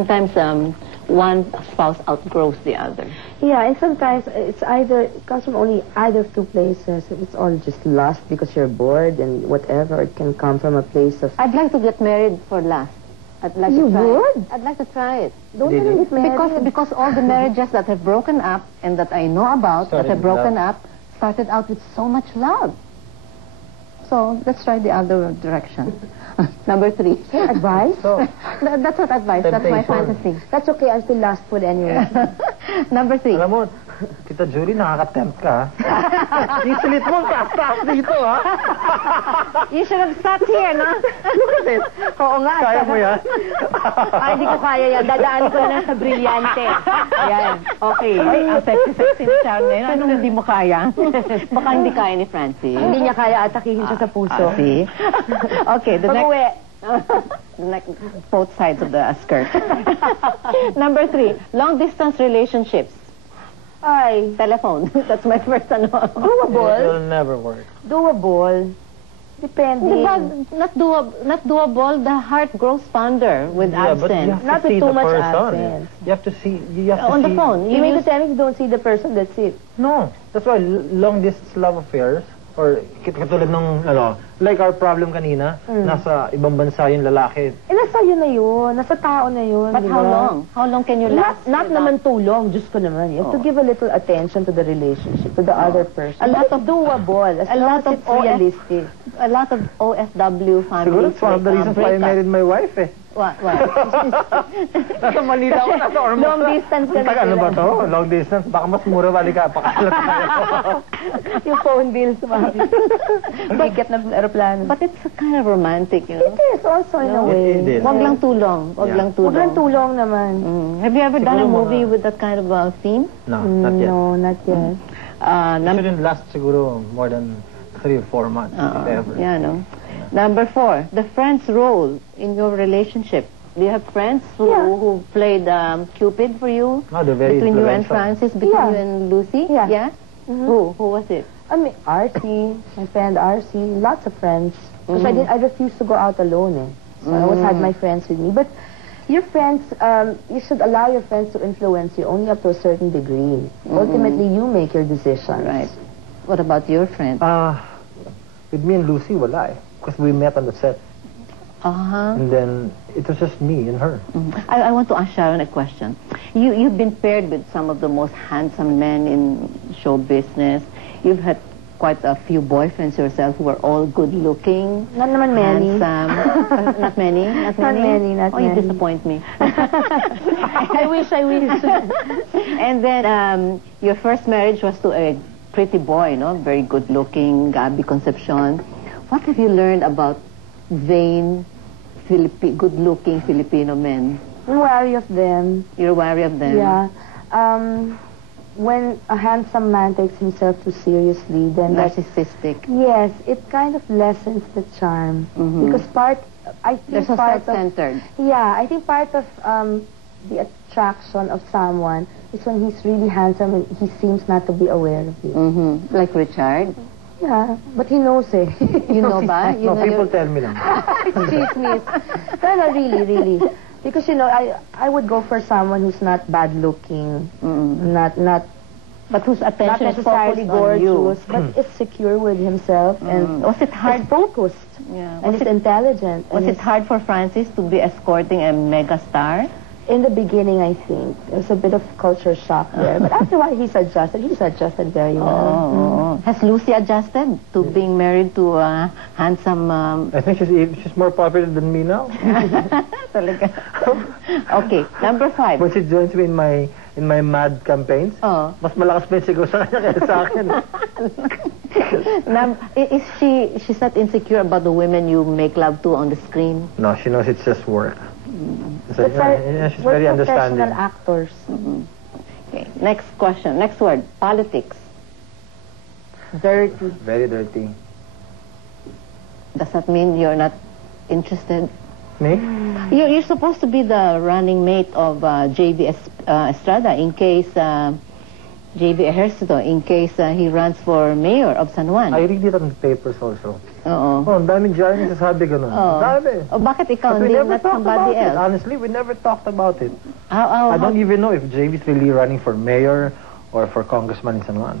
Sometimes one spouse outgrows the other. Yeah, and sometimes it comes from only either of two places. It's all just lust because you're bored and whatever. It can come from a place of... I'd like to get married for lust. I'd like You to try would? it. I'd like to try it. Don't even get married. Because all the marriages that have broken up and that I know about that have broken up started out with so much love. So let's try the other direction. Number 3. Advice? So, That's not advice. That's my Temptation. fantasy. That's okay. I'm still lustful anyway. Number 3. alam mo, Tita Julie, nakaka-tempt ka. Isilit mo, taas-taas dito, ha? You should have sat here, no? Look at it. Oo nga. Kaya mo yan? Ay, hindi ko kaya yan. Dadaan ko na sa brilyante. Yan. Okay. Ay, ang sexy-sexy ni Charmaine. Ano hindi mo kaya? Baka hindi kaya ni Francie. Hindi niya kaya atakihin siya sa puso. See? Okay, the Pag-uwi. next, both sides of the skirt. Number 3, long-distance relationships. Ay, Telephone. That's my first ano. It doable. will never work. Doable. Depende. Diba, not doable, the heart grows fonder with Yeah, but you absence. have Not to with see too the much person. absence. You have to see. You have to On see. the phone. You mean to tell me you don't see the person, that's it? No, that's why long distance love affairs or katulad nung like our problem kanina, nasa ibang bansa yung lalaki. Eh, nasa yun na yun. Nasa tao na yun. But di how ba? long? How long can you last? Not without- naman too long. Diyos ko naman. You have to give a little attention to the relationship, to the other person. A lot But it's doable. As long as it's realistic. A lot of OFW families. Siguro it's one of the reasons why I break up. married my wife eh. What? Nasa Manila ako, nasa Ormoc. Long distance ka na Taga, ano sila. ba to? Long distance? Baka mas mura balik ka. Pakalat tayo. Yung phone bills, mami. Ticket ng aeroplano. But it's kind of romantic, you know. It is also in a No? way. It is. Wag lang too long. Wag Yeah. lang too Huwag lang long. tulong naman. Have you ever done a Siguro movie mga- with that kind of theme? No, not yet. No, not yet. It shouldn't last siguro more than 3 or 4 months, if ever. Yeah, no. Number 4, the friend's role in your relationship. Do you have friends who played Cupid for you? No, they're very Between you and influential. Francis, between Yeah. you and Lucy? Yeah. Who was it? I mean, RC, my friend RC, lots of friends. Because I refused to go out alone. So I always had my friends with me. But your friends, you should allow your friends to influence you only up to a certain degree. Ultimately, you make your decisions. Right. What about your friend? With me and Lucy, wala eh. Because we met on the set. And then it was just me and her. I want to ask Sharon a question. You've been paired with some of the most handsome men in show business. You've had quite a few boyfriends yourself who are all good-looking, Not naman many. handsome. Not many? Not many? Not Oh, you many. disappoint me. I wish. And then your first marriage was to a pretty boy, no? Very good-looking, Gabby Concepcion. What have you learned about vain, good-looking Filipino men? I'm wary of them. You're wary of them? Yeah. When a handsome man takes himself too seriously, then that's... Narcissistic. Yes, it kind of lessens the charm. Because I They're think so part of... self-centered. Yeah, I think part of the attraction of someone is when he's really handsome and he seems not to be aware of you. Like Richard. Yeah, but he knows it. You know ba? You No, know people tell me lang. Chismis. No, really. Because, I would go for someone who's not bad-looking, not But whose not attention is necessarily focused on you. gorgeous, but is secure with himself and Was it hard? is focused Yeah. and is intelligent. Was and it hard for Francis to be escorting a mega star? In the beginning, I think. There's a bit of culture shock there. But after a while, he's adjusted. He's adjusted very well. Has Lucy adjusted to being married to a handsome... I think she's more popular than me now. Talaga. Okay, number 5. When she joins me in my mad campaigns, mas malakas pa yung sigaw sa kanya kaya sa akin. She's not insecure about the women you make love to on the screen? No, she knows it's just work. So, she's We're very understanding. professional actors. Okay, next question. Next word. Politics. Dirty. Very dirty. Does that mean you're not interested? Me? You're supposed to be the running mate of JV Estrada in case J.B. Ejercito in case he runs for mayor of San Juan. I read it on the papers also. Oo. Oh, ang daming dyan sasabi ganun. Oo. Dami. O bakit ikaw, But we hindi never not talked somebody about it. else? Honestly, we never talked about it. How, I don't even know if JB is really running for mayor or for congressman in San Juan.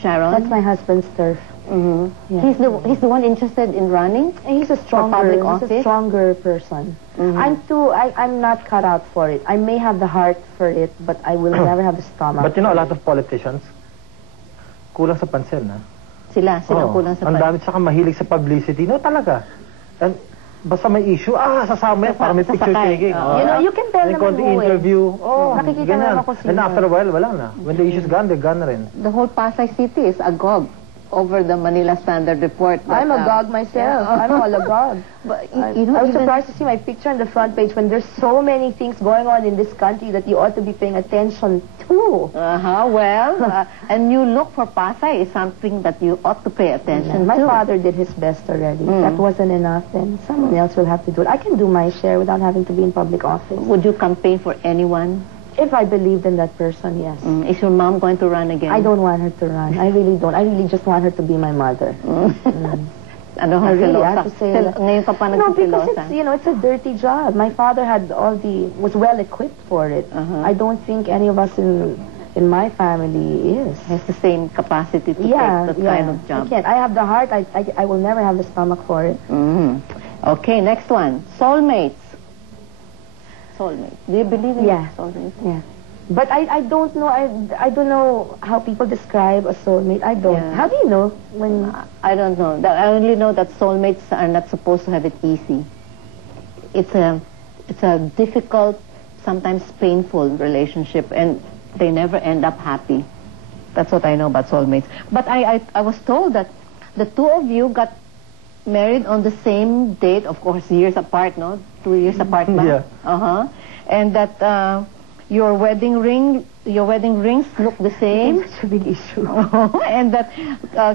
Sharon? That's my husband's turf. Yeah. He's the one interested in running? And he's a public he's office? a stronger person. I'm not cut out for it. I may have the heart for it, but I will never have the stomach. But you know, a lot of politicians, kulang sa pansin, ha? Sila Oo. kulang sa Ang dami tsaka mahilig sa publicity. No, talaga. And basta may issue, sasama yan, para may picture sasakay. taking. Oo. You can tell May naman konting who is. interview. Nakikita ganyan. naman kung sino. And after a while, wala na. When the issue's gone, they're gone na rin. The whole Pasay City is agog over the Manila Standard Report. I'm agog myself. I'm all agog. But, I you know, was even- surprised to see my picture on the front page when there's so many things going on in this country that you ought to be paying attention to. Well, and you look for Pasay is something that you ought to pay attention My to. father did his best already. That wasn't enough, then someone else will have to do it. I can do my share without having to be in public office. Would you campaign for anyone? If I believed in that person, yes. Is your mom going to run again? I don't want her to run. I really don't. I really just want her to be my mother. Ano I ang really selosa? have to say that. Ngayon ka pa No, because nagsiselosa. it's a dirty job. My father was well equipped for it. I don't think any of us in my family is. Has the same capacity to take that kind of job. I can't. I have the heart. I will never have the stomach for it. Okay, next one. Soulmates. Soulmates. Do you believe in Yeah. soulmates? Yeah. But I don't know. I don't know how people describe a soulmate. I don't. Yeah. How do you know when? I don't know. I only know that soulmates are not supposed to have it easy. It's a difficult, sometimes painful relationship, and they never end up happy. That's what I know about soulmates. But I was told that the two of you got married on the same date, of course, years apart, no? 2 years apart ba? Yeah. And that your wedding rings look the same. It's a big issue. And that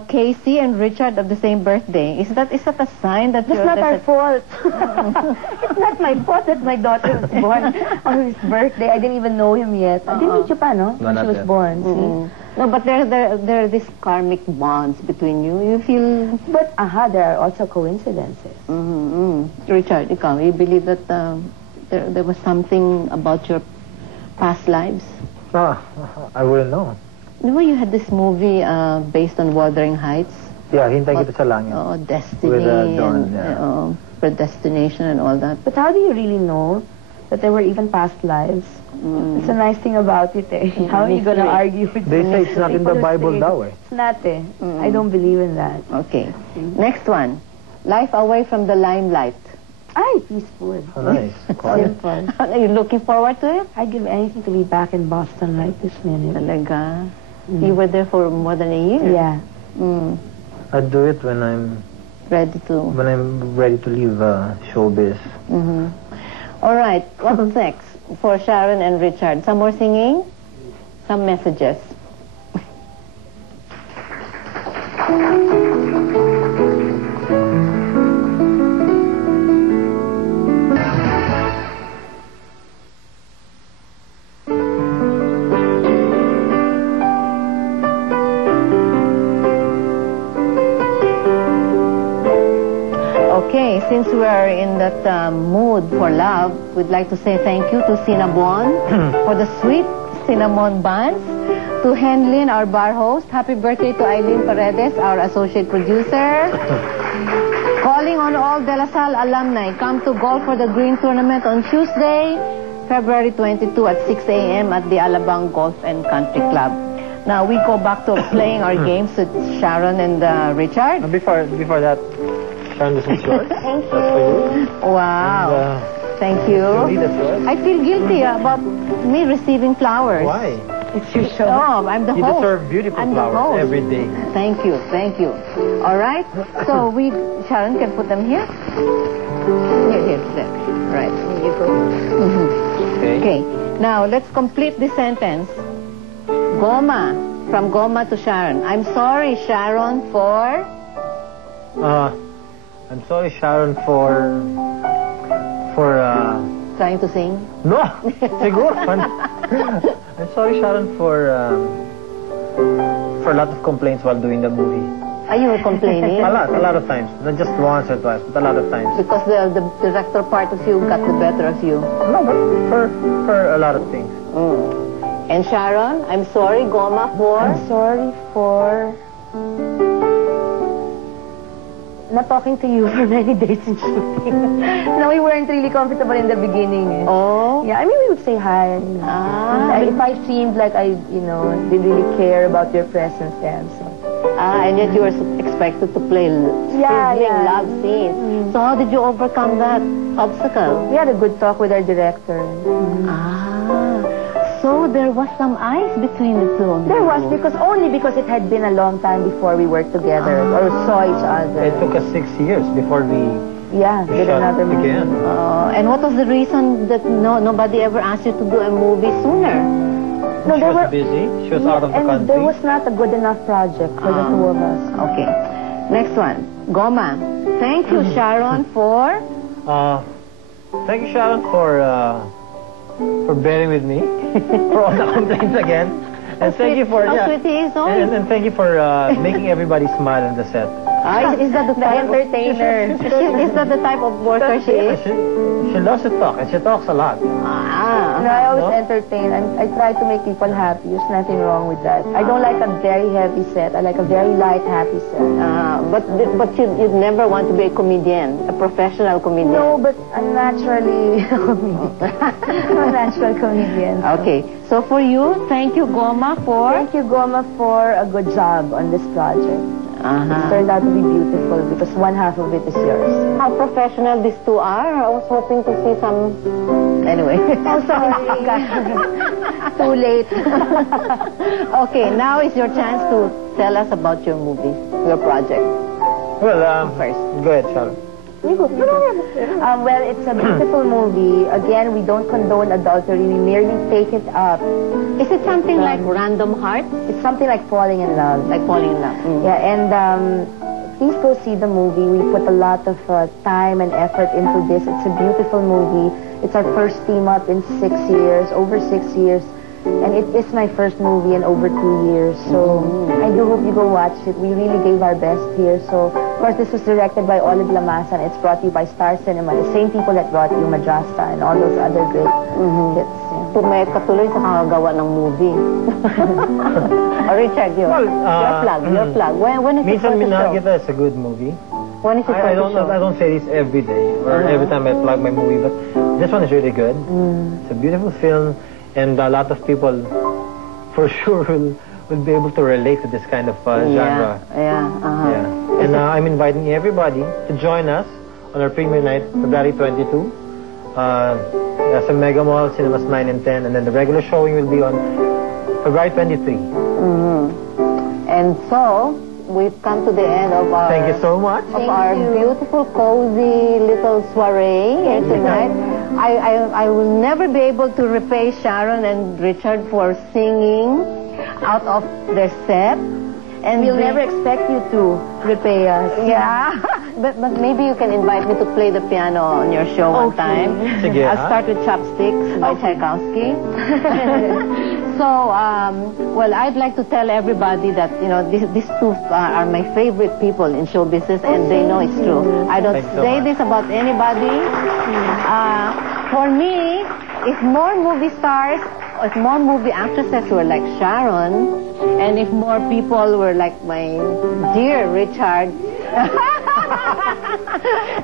Casey and Richard have the same birthday. Is that a sign that It's not our fault. It's not my fault that my daughter was born on his birthday. I didn't even know him yet. I didn't meet you pa, no? When not she was yet. born. See? No, but there are these karmic bonds between you. You feel... But there are also coincidences. Richard, ikaw, you believe that there was something about your past lives? I wouldn't know. You know, you had this movie based on Wuthering Heights. Yeah, hintay kita sa langit. Oh, Destiny With, Dawn, and yeah. Predestination and all that. But how do you really know that there were even past lives? It's a nice thing about it, eh. How are you going to argue with They say it's not in the People Bible say daw, eh. It's not, eh. I don't believe in that. Okay. Next one. Life away from the limelight. Ay, peaceful. Oh, nice. Quiet. Simple. Are you looking forward to it? I'd give anything to be back in Boston right this minute. Talaga. You were there for more than a year. Yeah. I'd do it when I'm Ready to... ready to leave showbiz. All right. What's next for Sharon and Richard? Some more singing? Some messages? Okay, since we are in that mood for love, we'd like to say thank you to Cinnabon for the sweet cinnamon buns. To Henlin, our bar host. Happy birthday to Eileen Paredes, our associate producer. Calling on all De La Salle alumni, come to Golf for the Green Tournament on Tuesday, February 22 at 6 a.m. at the Alabang Golf and Country Club. Now, we go back to playing our games with Sharon and Richard. Before that, Sharon, this is yours. Thank you. That's for you. Wow. Thank you. Julie, that's yours. I feel guilty about me receiving flowers. Why? It's your show. No, I'm the You host. deserve beautiful I'm the flowers host. every day. Thank you, thank you. All right. So Sharon can put them here. Here, there. Right. Here you go. Okay. Okay. Now let's complete the sentence. Goma, from Goma to Sharon. I'm sorry, Sharon, for... I'm sorry, Sharon, for Trying to sing? no, siguro. I'm sorry, Sharon, for for a lot of complaints while doing the movie. Are you complaining? A lot of times. Not just once or twice, but a lot of times. Because the director part of you got the better of you. No, but for a lot of things. And Sharon, I'm sorry, Goma, for... I'm sorry for not talking to you for many days in shooting. No, we weren't really comfortable in the beginning. Oh? Yeah, I mean, we would say hi. If I seemed like I, didn't really care about your presence then, so. And yet you were expected to play sizzling love scenes. So how did you overcome that obstacle? We had a good talk with our director. So there was some ice between the two of you? There was, only because it had been a long time before we worked together or saw each other. It took us 6 years before we did another movie. Again. And what was the reason that nobody ever asked you to do a movie sooner? No, she was busy. She was out of the country. And there was not a good enough project for the two of us. Okay. Next one. Goma. Thank you, Sharon, for... Thank you, Sharon, for bearing with me. For all the complaints again. And thank you for... How sweet he is, no? And thank you for making everybody smile on the set. Is that the type entertainer? Is that the type of worker she is? She loves to talk, and she talks a lot. I always entertain. I try to make people happy. There's nothing wrong with that. I don't like a very heavy set. I like a very light, happy set. But you'd never want to be a comedian, a professional comedian. No, but I'm naturally a comedian. I'm a natural comedian. So. Okay. So for you, thank you, Goma, for... Thank you, Goma, for a good job on this project. It turned out to be beautiful because one half of it is yours. How professional these two are. I was hoping to see some... Anyway. Oh, sorry. Too late. Okay, now is your chance to tell us about your movie, your project. Well, first. Go ahead, Sharon. Well, it's a beautiful movie. Again, we don't condone adultery. We merely take it up. Is it something like Random Heart? It's something like Falling in Love. Like Falling in Love. Yeah, and please go see the movie. We put a lot of time and effort into this. It's a beautiful movie. It's our first team up in 6 years, over 6 years. And it is my first movie in over 2 years. So I do hope you go watch it. We really gave our best here. So, of course, this was directed by Olive Lamasa, and it's brought to you by Star Cinema, the same people that brought you Madrasta and all those other great hits. Yeah. Pumayat ka tuloy sa kakagawa ng movie. Richard, your plug. When is it Minsan going to show? Minagita is a good movie. When is it going to show? I don't say this every day or every time I plug my movie, but this one is really good. It's a beautiful film. And a lot of people, for sure, will be able to relate to this kind of genre. Yeah. And I'm inviting everybody to join us on our premiere night, February 22. Sa Mega Mall, Cinemas 9 and 10. And then the regular showing will be on February 23. And so, we've come to the end of our... Thank you so much. Of our beautiful, cozy little soiree here tonight. I will never be able to repay Sharon and Richard for singing out of their set. And we'll never expect you to repay us. Yeah. but maybe you can invite me to play the piano on your show one time. Sige, I'll start with Chopsticks by Tchaikovsky. So, well, I'd like to tell everybody that, these two are my favorite people in show business, and they know it's true. I don't say this about anybody. For me, if more movie stars, if more movie actresses were like Sharon, and if more people were like my dear Richard,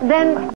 then